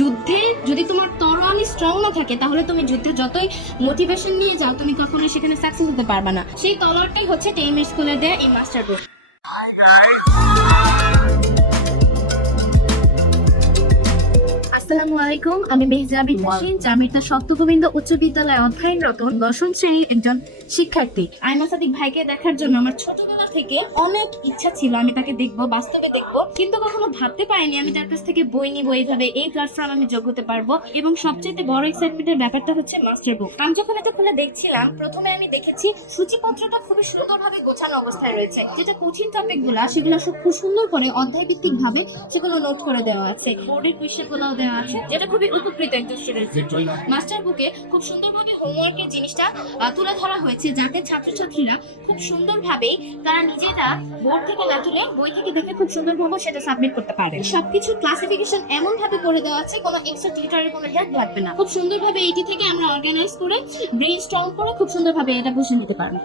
যুদ্ধে যদি তোমার তরোয়াল স্ট্রং না থাকে তাহলে তুমি যুদ্ধে যতই মোটিভেশন নিয়ে যাও তুমি কখনো সেখানে সাকসেস হতে পারবে না। সেই তলোয়ারটাই হচ্ছে টেইমের স্কুলে দেয়া এই মাস্টার বুক। আসসালামু আলাইকুম, আমি মেহজাবিন হোসেন, জামিতা সত্যগোবিন্দ উচ্চ বিদ্যালয়ে অধ্যয়নরত দশম শ্রেণীর একজন শিক্ষার্থী। আয়না সাদিক ভাইকে দেখার জন্য আমার ছোটবেলা থেকে অনেক ইচ্ছা ছিল, আমি তাকে দেখবো, বাস্তবে দেখবো, কিন্তু কখনো ভাবতে পারিনি আমি তার কাছ থেকে বই নিবো, এইভাবে এই প্ল্যাটফর্ম আমি যোগ হতে পারবো। এবং সবচেয়ে বড় এক্সাইটমেন্টের ব্যাপারটা হচ্ছে মাস্টার বুক। আমি যখন এটা খুলে দেখছিলাম, প্রথমে আমি দেখেছি সূচিপত্রটা খুবই সুন্দরভাবে গোছানো অবস্থায় রয়েছে, যেটা কঠিন টপিক গুলা সেগুলো সব খুব সুন্দর করে অধ্যায় ভিত্তিক ভাবে সেগুলো নোট করে দেওয়া আছে, বোর্ডের কুইজের গুলাও দেওয়া আছে, যেটা খুবই উপকৃত একজন স্টুডেন্ট। মাস্টার বুকে খুব সুন্দরভাবে হোমওয়ার্কের জিনিসটা তুলে ধরা হয়েছে, যাতে ছাত্রছাত্রীরা খুব সুন্দরভাবে তারা নিজেরা বোর্ড থেকে না তুলে বই থেকে দেখে খুব সুন্দরভাবে সেটা সাবমিট করতে পারে। সবকিছু ক্লাসিফিকেশন এমন ভাবে করে দেওয়া আছে, কোনো এক্সট্রা টিউটরের কোনো হেল্প লাগবে না। খুব সুন্দরভাবে এইটি থেকে আমরা অর্গানাইজ করে ব্রেইনস্টর্ম করে খুব সুন্দরভাবে এটা বুঝে নিতে পারবো।